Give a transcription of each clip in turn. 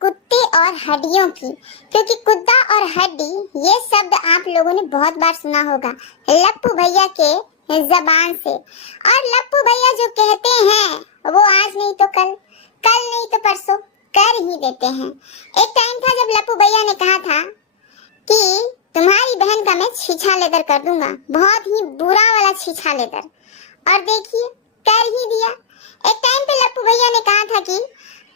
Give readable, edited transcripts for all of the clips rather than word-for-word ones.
कुत्ते और हड्डियों की, क्योंकि कुत्ता और हड्डी ये शब्द आप लोगों ने बहुत बार सुना होगा लप्पू भैया के जबान से। और लप्पू भैया जो कहते हैं वो आज नहीं तो कल, कल नहीं तो परसों कर ही देते हैं। एक टाइम था जब लप्पू भैया ने कहा था कि तुम्हारी बहन का मैं छीछा लेकर कर दूंगा, बहुत ही बुरा वाला छीछा लेकर, और देखिए कर ही दिया। एक टाइम पे लप्पू भैया ने कहा था कि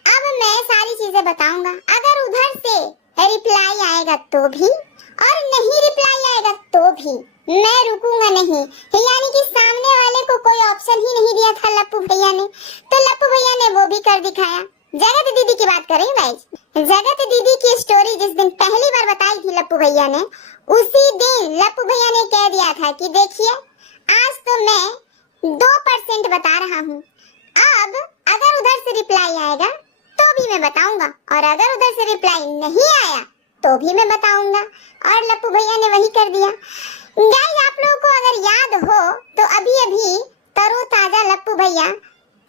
अब मैं सारी चीजें बताऊंगा, अगर उधर से रिप्लाई आएगा तो भी और नहीं रिप्लाई आएगा तो भी मैं रुकूंगा नहीं। यानी कि सामने वाले को कोई ऑप्शन ही नहीं दिया था लप्पू भैया ने, तो लप्पू भैया ने वो भी कर दिखाया। जगत दीदी की बात करें गाइस, जगत दीदी की स्टोरी जिस दिन पहली बार बताई थी लप्पू भैया ने, उसी दिन लप्पू भैया ने कह दिया था कि देखिए आज तो मैं 2% बता रहा हूँ, अब अगर उधर से रिप्लाई आएगा तो भी मैं बताऊंगा, और अगर उधर से रिप्लाई नहीं आया तो भी मैं बताऊंगा। और लप्पू भैया ने वही कर दिया। गाइस आप लोगों को अगर याद हो तो अभी अभी तरोताजा लप्पू भैया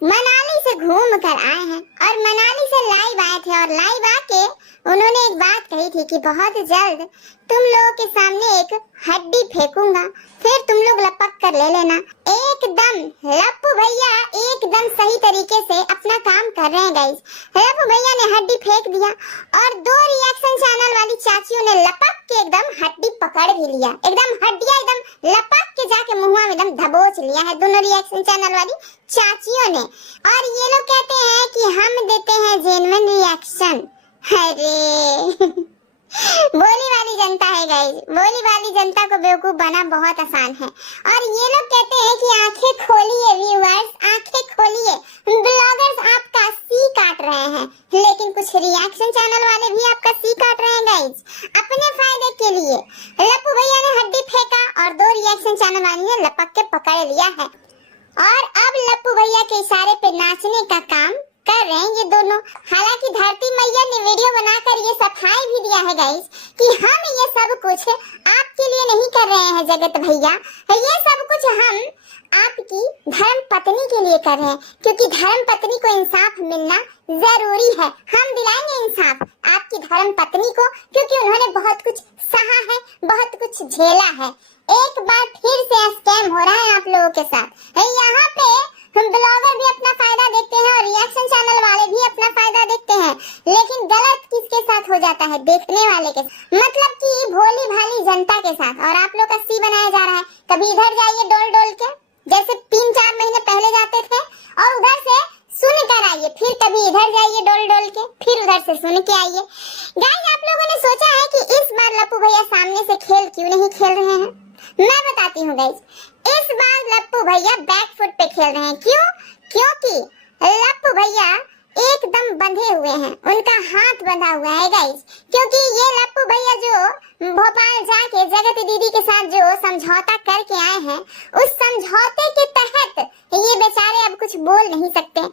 मनाली से घूम कर आए हैं, और मनाली से लाइव आए थे, और लाइव आके उन्होंने एक बात कही थी कि बहुत जल्द तुम लोगों के सामने एक हड्डी फेंकूंगा, फिर तुम लोग लपक कर ले लेना। एकदम लप्पू भैया एकदम सही तरीके से अपना काम कर रहे हैं गाइस। लप्पू भैया ने हड्डी फेंक दिया और 2 रिएक्शन चैनल वाली चाचियों ने लपक के एकदम हड्डी पकड़ भी लिया, एकदम हड्डियां एकदम लपक के जाके मुंह में एकदम दबोच लिया है दोनों रिएक्शन चैनल वाली चाचियों ने। और ये लोग कहते हैं कि हम देते हैं जेन्युइन रिएक्शन। अरे बोली वाली जनता है गाइस, बोली वाली जनता को बेवकूफ बना बहुत आसान है। और ये लोग कहते हैं कि आंखें खोलिए व्यूअर्स, आंखें खोलिए, ब्लॉगर्स आपका सी काट रहे हैं, लेकिन कुछ रिएक्शन चैनल वाले भी आपका सी काट रहे हैं गाइस अपने फायदे के लिए। लप्पू भैया ने हड्डी फेंका और 2 रिएक्शन चैनल वाले ने लपक के पकड़ लिया है, और अब लप्पू भैया के इशारे पे नाचने का काम कर रहे हैं ये दोनों। हालांकि धरती मैया ने वीडियो बनाकर ये सफाई भी दिया है गाइस कि हम ये सब कुछ आपके लिए नहीं कर रहे हैं जगत भैया, ये सब कुछ हम आपकी धर्म पत्नी के लिए कर रहे हैं, क्योंकि धर्म पत्नी को इंसाफ मिलना जरूरी है। हम दिलाएंगे इंसाफ आपकी धर्म पत्नी को, क्योंकि उन्होंने बहुत कुछ सहा है, बहुत कुछ झेला है। एक बार फिर से स्कैम हो रहा है आप लोगों के साथ। यहाँ पे हम ब्लॉगर भी अपना फायदा देखते हैं और रिएक्शन चैनल वाले भी अपना फायदा देखते हैं, लेकिन गलत किसके साथ हो जाता है? देखने वाले के, मतलब कि भोली भाली जनता के साथ। और आप लोग का सी बनाया जा रहा है, कभी इधर जाइए डोल डोल के, जैसे 3-4 महीने पहले जाते थे, और उधर से सुन कर आइए, फिर कभी इधर जाइए डोल डोल के, फिर उधर से सुन के आइए। गाइस आप लोगों ने सोचा है कि इस बार लप्पू भैया सामने से खेल क्यों नहीं खेल रहे हैं? मैं बताती हूँ गाइस, इस बार लप्पू भैया बैक फुट पे खेल रहे हैं। क्यों? क्योंकि लप्पू भैया एकदम बंधे हुए हैं, उनका हाथ बंधा हुआ है गाइस, क्योंकि ये लप्पू भैया जो भोपाल जाके जगत दीदी के साथ जो समझौता करके आए हैं, उस समझौते के तहत ये बेचारे अब कुछ बोल नहीं सकते,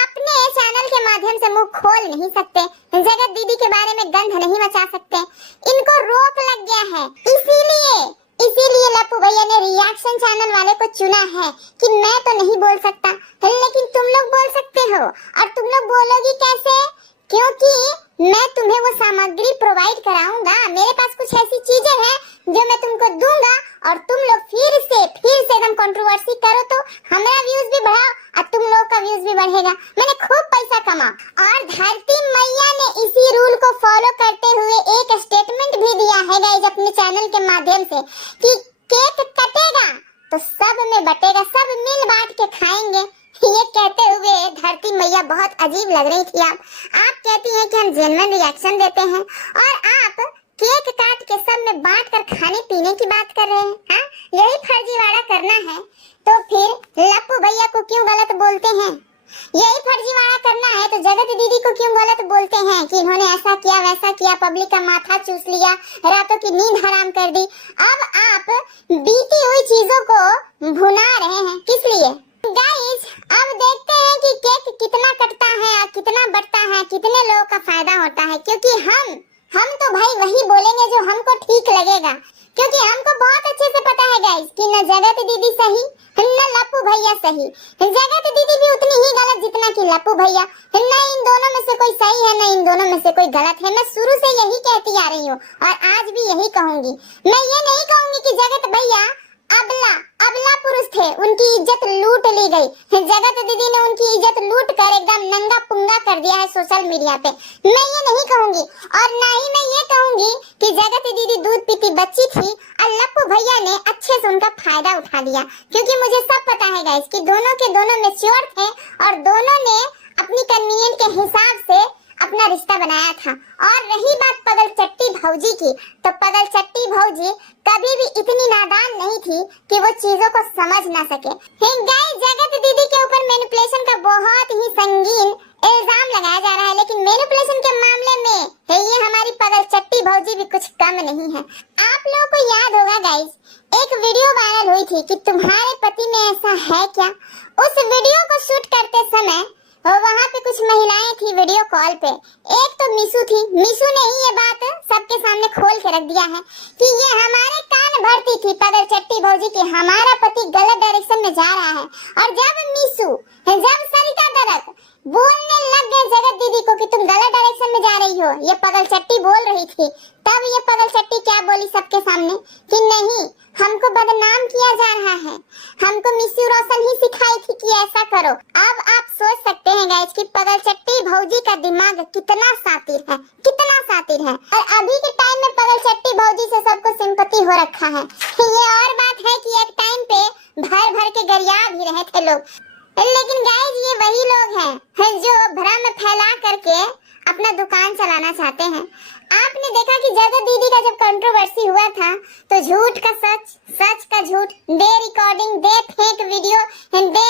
अपने चैनल के माध्यम से मुंह खोल नहीं सकते, जगत दीदी के बारे में गंध नहीं मचा सकते, इनको रोक लग गया है। इसीलिए लप्पू भैया ने रिएक्शन चैनल वाले को चुना है कि मैं तो नहीं बोल सकता, लेकिन तुम लोग बोल सकते हो। और तुम लोग बोलोगी कैसे? क्योंकि मैं तुम्हें वो सामग्री प्रोवाइड कराऊंगा, मेरे पास कुछ ऐसी चीजें हैं जो मैं तुमको दूंगा, और तुम लोग फिर से एकदम कंट्रोवर्सी करो तो हमारा व्यूज भी बढ़ाओ और तुम लोग का व्यूज भी बढ़ेगा, मैंने खूब पैसा कमा। और धरती मैया ने इसी रूल को फॉलो करते हुए एक स्टेटमेंट भी दिया है गाइस अपने चैनल के माध्यम से कि केक कटेगा तो सब में बटेगा, सब मिल बांट के खाएंगे। ये कहते हुए धरती मैया बहुत अजीब लग रही थी। आप कहती हैं कि हम जेन्युइन रिएक्शन देते हैं, और आप केक काट के सब में बांट कर खाने पीने की बात कर रहे हैं। हाँ, यही फर्जीवाड़ा करना है तो फिर लप्पू भैया को क्यों गलत बोलते हैं? यही फर्जीवाड़ा करना है तो जगत दीदी को क्यों गलत बोलते हैं कि इन्होंने ऐसा किया वैसा किया, पब्लिक का माथा चूस लिया, रातों की नींद हराम कर दी। अब आप बीती हुई चीजों को भुना रहे हैं, किस लिए? गाइस अब देखते हैं कि केक कितना कटता है, कितना बढ़ता है, कितने लोगों का फायदा होता है, क्योंकि हम तो भाई वही बोलेंगे जो हमको ठीक लगेगा, क्योंकि हमको बहुत अच्छे से पता है गाइस कि न जगत दीदी सही न लप्पू भैया सही, जगत दीदी भी उतनी ही गलत जितना कि लप्पू भैया। न इन दोनों में से कोई सही है, न इन दोनों में से कोई गलत है। मैं शुरू से यही कहती आ रही हूँ और आज भी यही कहूंगी। मैं ये नहीं कहूंगी कि जगत भैया अबला अबला पुरुष थे, उनकी इज्जत लूट ली गई। जगत दीदी ने उनकी इज्जत लूट कर एकदम नंगा पुंगा कर दिया है सोशल मीडिया पे। मैं ये नहीं कहूंगी और ना ही मैं ये कहूंगी कि जगत दीदी दूध पीती बच्ची थी और लप्पू भैया ने अच्छे से उनका फायदा उठा लिया, क्योंकि मुझे सब पता है गाइस कि दोनों के दोनों मैच्योर थे और दोनों ने अपनी कन्वीनियंट के हिसाब से अपना रिश्ता बनाया था। और रही बात पगल चट्टी भौजी की, तो पगल चट्टी भौजी कभी भी इतनी नादान नहीं थी कि वो चीजों को समझ ना सके। गाइस जगत दीदी के ऊपर मैनिपुलेशन का बहुत ही संगीन इल्जाम लगाया जा रहा है, लेकिन मैनिपुलेशन के मामले में ये हमारी पगल चट्टी भौजी भी कुछ कम नहीं है। आप लोगों को याद होगा गाइस, एक वीडियो वायरल हुई थी कि तुम्हारे पति में ऐसा है क्या। उस वीडियो को शूट करते समय वहाँ पे कुछ महिलाएं थी वीडियो कॉल पे। एक तो मिशु थी, मिशु ने ही ये बात सबके सामने खोल के रख दिया है कि ये हमारे कान भरती थी पगल चट्टी भौजी की हमारा पति गलत डायरेक्शन में जा रहा है। और जब सरिता दरक बोलने लग गए जगत दीदी को कि तुम गलत डायरेक्शन में जा रही हो, ये पगल चट्टी बोल रही थी, तब ये पगल चट्टी क्या बोली सबके सामने कि नहीं, हमको बदनाम किया जा रहा है, हमको मिशु रोशन ही सिखाई थी कि ऐसा करो। अब आप सोच सकते हैं गाइस कि पगल चट्टी भौजी का दिमाग कितना सातिर है, कितना सातिर है। और अभी के टाइम में पगल चट्टी भौजी से सबको सिंपैथी हो रखा है। ये और बात है कि एक टाइम पे भर भर के गरिया भी रहे थे लोग, लेकिन गाइस ये वही लोग हैं जो भ्रम फैला करके अपना दुकान चलाना चाहते हैं। आपने देखा कि जगत दीदी का जब कंट्रोवर्सी हुआ था तो झूठ का सच, सच का झूठ, दे रिकॉर्डिंग, दे फेक वीडियो, दे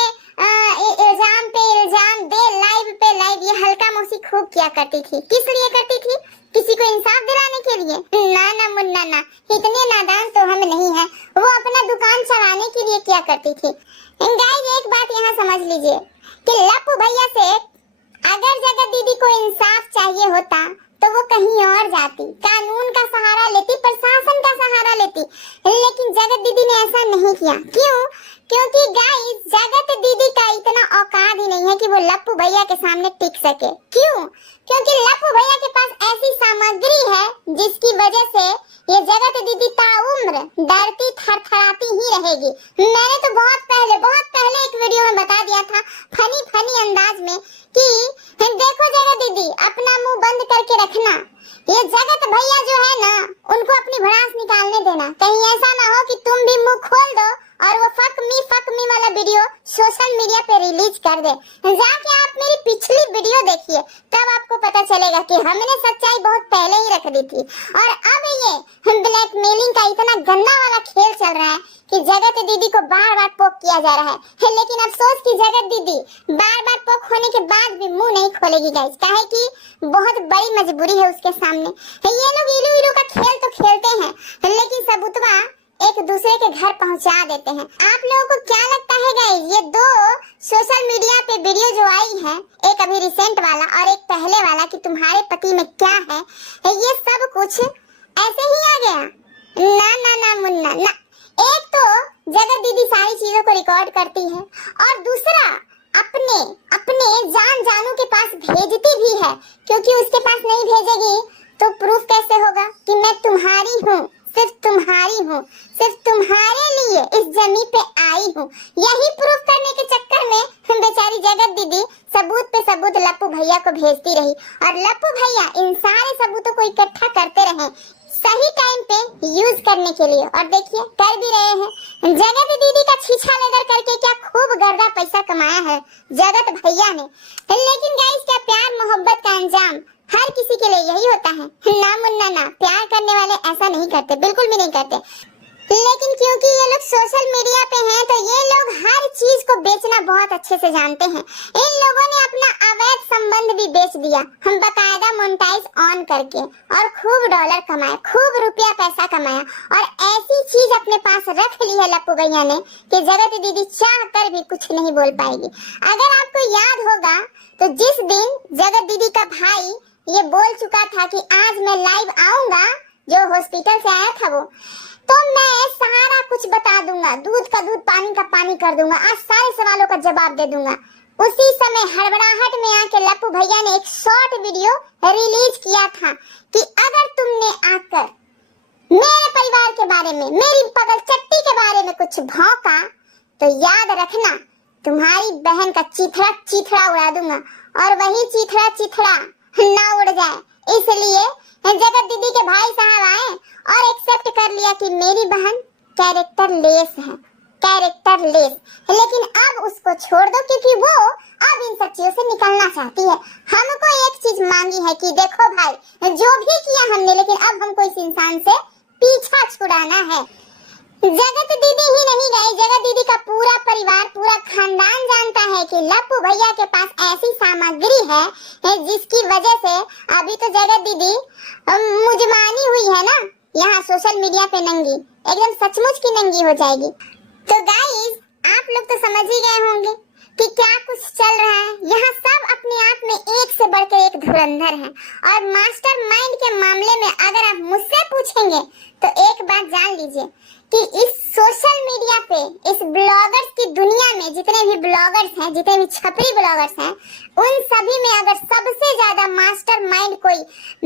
इल्जाम पे इल्जाम, दे लाइव पे लाइव, ये हल्का मौसी खूब किया करती थी। किस लिए करती थी? किसी को इंसाफ दिलाने के लिए? ना ना मुन्ना ना, इतने नादान तो हम नहीं है। वो अपना दुकान चलाने के लिए क्या करती थी। गाइस एक बात यहाँ समझ लीजिए कि लप्पू भैया से अगर जगत दीदी को इंसाफ चाहिए होता तो वो कहीं और जाती, कानून का सहारा लेती, प्रशासन का सहारा लेती, लेकिन जगत दीदी ने ऐसा नहीं किया। क्यों? क्योंकि गाइस जगत दीदी का इतना औकात ही नहीं है कि वो लप्पू भैया के सामने टिक सके। क्यों? क्योंकि लप्पू भैया के पास ऐसी सामग्री है जिसकी वजह से ये जगत दीदी ताउम्र डरती थरथराती ही रहेगी। मैंने तो बहुत पहले एक वीडियो में बता दिया था फनी अंदाज में कि देखो जगत दीदी अपना मुंह बंद करके रखना, ये जगत भैया जो है ना उनको अपनी भड़ास निकालने देना, कहीं ऐसा ना हो कि तुम भी मुंह खोल दो और वो फक मी वाला वीडियो सोशल मीडिया पे रिलीज कर दे। जाके आप मेरी पिछली वीडियो देखिए, तब आपको पता चलेगा कि हमने सच्चाई बहुत पहले ही रख दी थी। और अब ये ब्लैकमेलिंग का इतना गंदा वाला खेल चल रहा है कि जगत दीदी को बार बार पोक किया जा रहा है। लेकिन अफसोस कि जगत दीदी बार बार पोक होने के बाद भी मुंह नहीं खोलेगी गाइस, काहे कि बहुत बड़ी मजबूरी है उसके सामने। ये लोग इलू का खेल तो खेलते हैं, लेकिन सबूतवा एक दूसरे के घर पहुंचा देते हैं। आप लोगों को क्या लगता है गाइस, ये दो सोशल मीडिया पे वीडियो जो आई है, एक अभी रिसेंट वाला और एक पहले वाला कि तुम्हारे पति में क्या है, ये सब कुछ ऐसे ही आ गया? ना ना ना मुन्ना ना। एक तो जगत दीदी सारी चीजों को रिकॉर्ड करती है और दूसरा अपने जान जानू के पास भेजती भी है, क्योंकि उसके पास नहीं भेजेगी तो प्रूफ कैसे होगा कि मैं तुम्हारी हूँ, सिर्फ तुम्हारे लिए इस जमीन पे आई हूँ। यही प्रूफ करने के चक्कर में बेचारी जगत दीदी सबूत पे सबूत लप्पू भैया को भेजती रही और लप्पू भैया इन सारे सबूतों को इकट्ठा करते रहे सही टाइम पे यूज करने के लिए, और देखिए कर भी रहे हैं। जगत दीदी का छीछा लेकर करके क्या खूब गर्दा पैसा कमाया है जगत भैया ने। लेकिन गाइस क्या प्यार मोहब्बत का अंजाम हर किसी के लिए यही होता है? ना मुन्ना ना, प्यार करने वाले ऐसा नहीं करते, बिल्कुल भी नहीं करते। लेकिन क्योंकि ये लोग सोशल मीडिया पे हैं तो ये लोग हर चीज को बेचना बहुत अच्छे से जानते हैं। इन लोगों ने अपना अवैध संबंध भी बेच दिया, हम बकायदा मोनेटाइज ऑन करके, और खूब डॉलर कमाए, खूब रुपया पैसा कमाया और ऐसी चीज अपने पास रख ली है लप्पू भैया ने कि जगत दीदी चाह कर भी कुछ नहीं बोल पाएगी। अगर आपको याद होगा तो जिस दिन जगत दीदी का भाई ये बोल चुका था कि आज मैं लाइव आऊंगा, जो हॉस्पिटल से आया था वो, तो मैं सारा कुछ बता दूंगा, दूध का दूध पानी का पानी कर दूंगा, आज सारे सवालों का जवाब दे दूंगा। उसी समय हड़बड़ाहट में आके लप्पू भैया ने एक शॉर्ट वीडियो रिलीज किया था कि अगर तुमने आकर मेरे परिवार के बारे में, मेरी पगल चट्टी के बारे में कुछ भौंका तो याद रखना तुम्हारी बहन का चीथड़ा चीथड़ा उड़ा दूंगा, और वही चीथड़ा चीथड़ा ना उड़ जाए। इसलिए जगत दीदी के भाई साहब आए और एक्सेप्ट कर लिया कि मेरी बहन कैरेक्टर लेस है, कैरेक्टर लेस। लेकिन अब उसको छोड़ दो क्योंकि वो अब इन सब चीजों से निकलना चाहती है। हमको एक चीज मांगी है कि देखो भाई, जो भी किया हमने, लेकिन अब हमको इस इंसान से पीछा छुड़ाना है। जगत दीदी ही नहीं गई, जगत दीदी का पूरा परिवार, पूरा खानदान जानता है कि लप्पू भैया के पास ऐसी सामग्री है जिसकी वजह से अभी तो जगत दीदी मुजमानी हुई है ना, यहाँ सोशल मीडिया पे नंगी, एकदम सचमुच की नंगी हो जाएगी। तो गाइस, आप लोग तो समझ ही गए होंगे कि क्या कुछ चल रहा है। यहाँ सब अपने आप में एक से बढ़कर एक धुरंधर है, और मास्टरमाइंड के मामले में अगर आप मुझसे पूछेंगे तो एक बात जान लीजिए कि इस सोशल मीडिया पे, इस ब्लॉगर्स की दुनिया में जितने भी ब्लॉगर्स हैं, जितने भी छपरी ब्लॉगर्स हैं, उन सभी में अगर सबसे ज्यादा मास्टरमाइंड कोई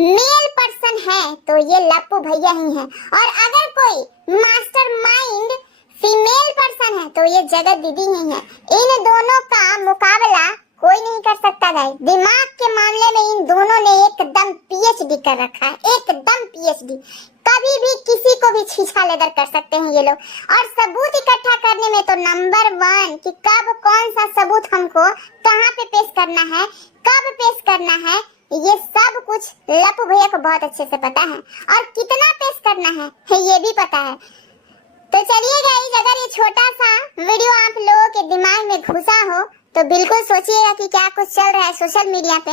मेल पर्सन है तो ये लप्पू भैया ही है, और अगर कोई मास्टरमाइंड फीमेल पर्सन है तो ये जगत दीदी ही है। इन दोनों का मुकाबला कोई नहीं कर सकता गाइस। दिमाग के मामले में इन दोनों ने एकदम पीएचडी कर रखा है, एकदम पीएचडी। कभी भी किसी को भी छीछा लेदर कर सकते हैं ये लोग, और सबूत इकट्ठा करने में तो नंबर 1 कि कब कौन सा सबूत हमको कहाँ पे पेश करना है, कब पेश करना है, ये सब कुछ लप्पू भैया को बहुत अच्छे से पता है, और कितना पेश करना है ये भी पता है। तो चलिए गाइस, अगर ये छोटा सा वीडियो आप लोगों के दिमाग में घुसा हो तो बिल्कुल सोचिएगा कि क्या कुछ चल रहा है सोशल मीडिया पे।